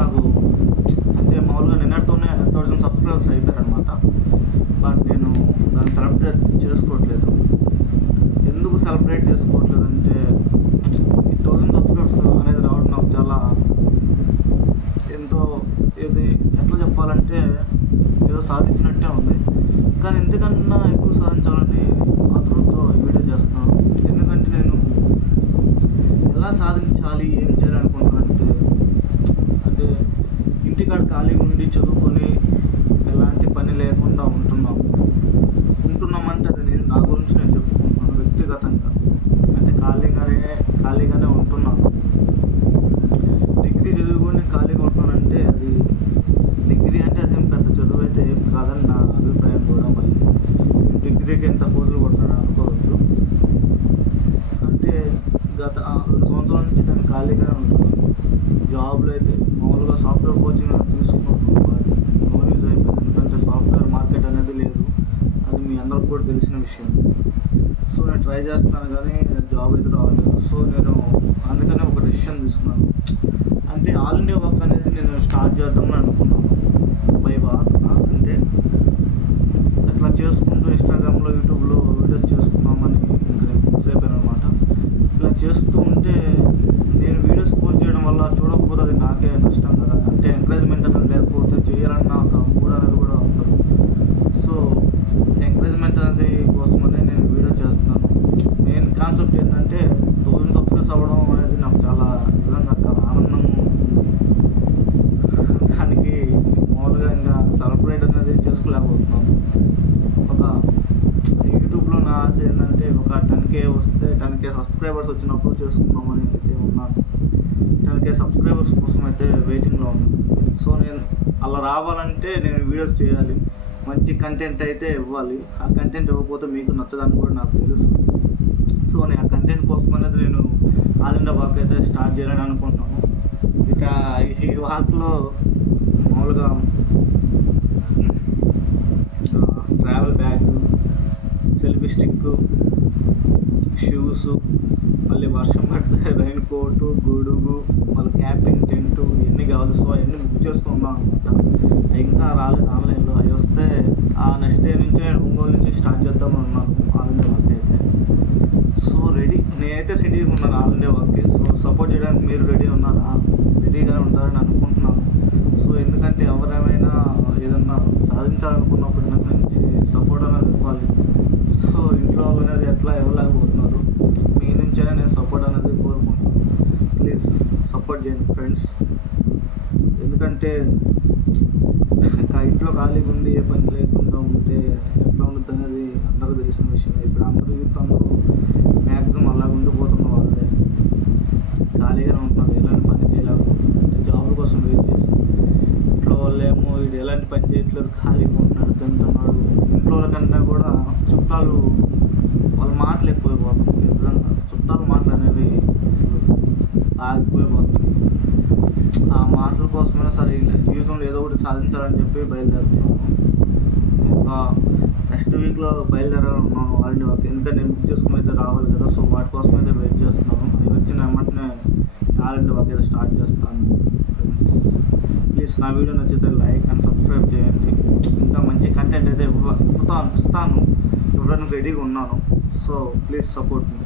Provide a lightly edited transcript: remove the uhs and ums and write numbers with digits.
నాకు అంటే మామూలుగా నిన్నటితోనే 1000 సబ్స్క్రైబర్స్ అయిపోయారనమాట. బట్ నేను దాన్ని సెలబ్రేట్ చేసుకోవట్లేదు. ఎందుకు సెలబ్రేట్ చేసుకోవట్లేదు అంటే ఈ 1000 సబ్స్క్రైబర్స్ అనేది రావడం నాకు చాలా ఎంతో ఇది ఎట్లా చెప్పాలంటే ఏదో సాధించినట్టే ఉంది. కానీ ఇంతకన్నా ఎక్కువ సాధించాలని ఆతృతతో వీడియో చేస్తున్నాను. ఎందుకంటే నేను ఎలా సాధించాలి, ఏం చేయాలనుకుంటున్నానంటే అంటే ఇంటికాడ ఖాళీగా ఉండి చదువుకొని ఎలాంటి పని లేకుండా ఉంటున్నామంటే అది నేను నా గురించి నేను చెప్పుకుంటున్నాను వ్యక్తిగతంగా. అంటే ఖాళీగానే ఉంటున్నాను. డిగ్రీ చదువుకొని ఖాళీగా ఉంటున్నానంటే అది డిగ్రీ అంటే అదేం పెద్ద చదువు అయితే ఏం కాదని నా అభిప్రాయం కూడా. మళ్ళీ డిగ్రీకి ఎంత ఫోజులు కొడుతున్నాను అనుకోవద్దు. అంటే గత 2 సంవత్సరాల నుంచి నేను ఖాళీగానే ఉంటున్నాను. జాబ్లో అయితే మామూలుగా సాఫ్ట్వేర్ కోచింగ్ తీసుకున్నాను. నో యూజ్ అయిపోయింది. ఎందుకంటే సాఫ్ట్వేర్ మార్కెట్ అనేది లేదు, అది మీ అందరికి కూడా తెలిసిన విషయం. సో నేను ట్రై చేస్తున్నాను కానీ జాబ్ అయితే రావట్లేదు. సో నేను అందుకనే ఒక డెసిషన్ తీసుకున్నాను. అంటే ఆల్ ఇండియా వర్క్ అనేది నేను స్టార్ట్ చేద్దామని అనుకున్నాను. బై వాక్ అంటే అట్లా చేసుకుంటూ ఇన్స్టాగ్రామ్లో యూట్యూబ్లో వీడియోస్ చేసుకున్నామని ఇంకా నేను ఫిక్స్ అయిపోయాను అనమాట. ఇలా చేస్తూ ఉంటే నేను వీడియోస్ పోస్ట్ చేయడం వల్ల చూడకపోతే అది నాకే నష్టం కదా. అంటే ఎంకరేజ్మెంట్ అనేది లేకపోతే చేయాలన్న ఒక మూడ్ అనేది కూడా ఉండదు. సో ఎంకరేజ్మెంట్ అనేది కోసమనే నేను వీడియో చేస్తున్నాను. మెయిన్ కాన్సెప్ట్ ఏంటంటే 1000 సబ్స్క్రైబర్స్ అవ్వడం అనేది నాకు చాలా నిజంగా చాలా ఆనందంగా ఉంది. దానికి మామూలుగా ఇంకా సెలబ్రేట్ అనేది చేసుకోలేకపోతున్నాను. ఒక యూట్యూబ్లో నా ఆశ ఏంటంటే ఒక 10K వస్తే 10K సబ్స్క్రైబర్స్ వచ్చినప్పుడు చేసుకుందామని అయితే ఉన్నాను. 10K సబ్స్క్రైబర్స్ కోసం అయితే వెయిటింగ్లో ఉన్నాను. సో నేను అలా రావాలంటే నేను వీడియోస్ చేయాలి, మంచి కంటెంట్ అయితే ఇవ్వాలి. ఆ కంటెంట్ ఇవ్వకపోతే మీకు నచ్చదని కూడా నాకు తెలుసు. సో నేను ఆ కంటెంట్ కోసం అనేది నేను ఆల్ ఇండియా వాక్ అయితే స్టార్ట్ చేయాలని అనుకుంటున్నాను. ఇక ఈ వాక్లో మామూలుగా travel bag, selfie stick, shoes, మళ్ళీ వర్షం పడితే రైన్ కోటు, గొడుగు, మళ్ళీ క్యాంపింగ్ టెంట్ ఇవన్నీ కావాలి. సో అవన్నీ బుక్ చేసుకున్నాను అనమాట. ఇంకా రాలేదు ఆన్లైన్లో. అవి వస్తే ఆ నెక్స్ట్ డే నుంచి నేను ఒంగోలు నుంచి స్టార్ట్ చేద్దామని ఉన్నాను ఆల్ ఇండియా వర్క్ అయితే. సో నేనైతే రెడీగా ఉన్నాను ఆల్ ఇండియా వర్క్కి. సో సపోర్ట్ చేయడానికి మీరు రెడీ ఉన్నారా? రెడీగానే ఉంటారని అనుకుంటున్నాను. సో ఎందుకంటే ఎవరైనా ఏదన్నా సాధించాలనుకున్నప్పుడు నాకు మంచి సపోర్ట్ అనేది ఇవ్వాలి. సో ఇంట్లో అనేది ఎట్లా ఇవ్వలేకపోతున్నారు, మీ నుంచైనా నేను సపోర్ట్ అనేది కోరుకుంటున్నాను. ప్లీజ్ సపోర్ట్ చేయండి ఫ్రెండ్స్. ఎందుకంటే ఇంట్లో ఖాళీగా ఉండి ఏ పని లేకుండా ఉంటే ఎట్లా ఉంటుంది అనేది అందరూ తెలిసిన విషయం. ఇప్పుడు అందరూ యూత్ అందరూ మ్యాక్సిమం అలా ఉండిపోతున్న వాళ్ళే ఖాళీగానే ఉంటున్నారు. ఎలాంటి పని చేయలేకపోతున్నారు. జాబ్ కోసం వెయిట్ చేసి ఇంట్లో వాళ్ళేమో వీడు ఎలాంటి పని చేయట్లేదు, ఖాళీగా ఉంటున్నాడు, తింటున్నాడు. ఇంట్లో వాళ్ళకన్నా కూడా చుట్టాలు వాళ్ళ మాటలు ఎక్కువైపోతుంది. నిజంగా చుట్టాల మాటలు అనేవి అసలు ఆగిపోయిపోతుంది. ఆ మాటల కోసమైనా సరే జీవితంలో ఏదో ఒకటి సాధించాలని చెప్పి బయలుదేరుతున్నాను. ఒక నెక్స్ట్ వీక్లో బయలుదేరాలనున్నాను ఆల్ ఇండియా వర్క్. ఎందుకంటే నేను బుక్ చేసుకుని అయితే రావాలి కదా. సో వాటి కోసం అయితే వెయిట్ చేస్తున్నాను. అవి వచ్చిన వెంటనే ఆల్ ఇండియా వర్క్ అయితే స్టార్ట్ చేస్తాను ఫ్రెండ్స్. ప్లీజ్ నా వీడియో నచ్చితే లైక్ అండ్ సబ్స్క్రైబ్ చేయండి. ఇంకా మంచి కంటెంట్ అయితే ఇస్తాను, ఇవ్వడానికి రెడీగా ఉన్నాను. So please support me.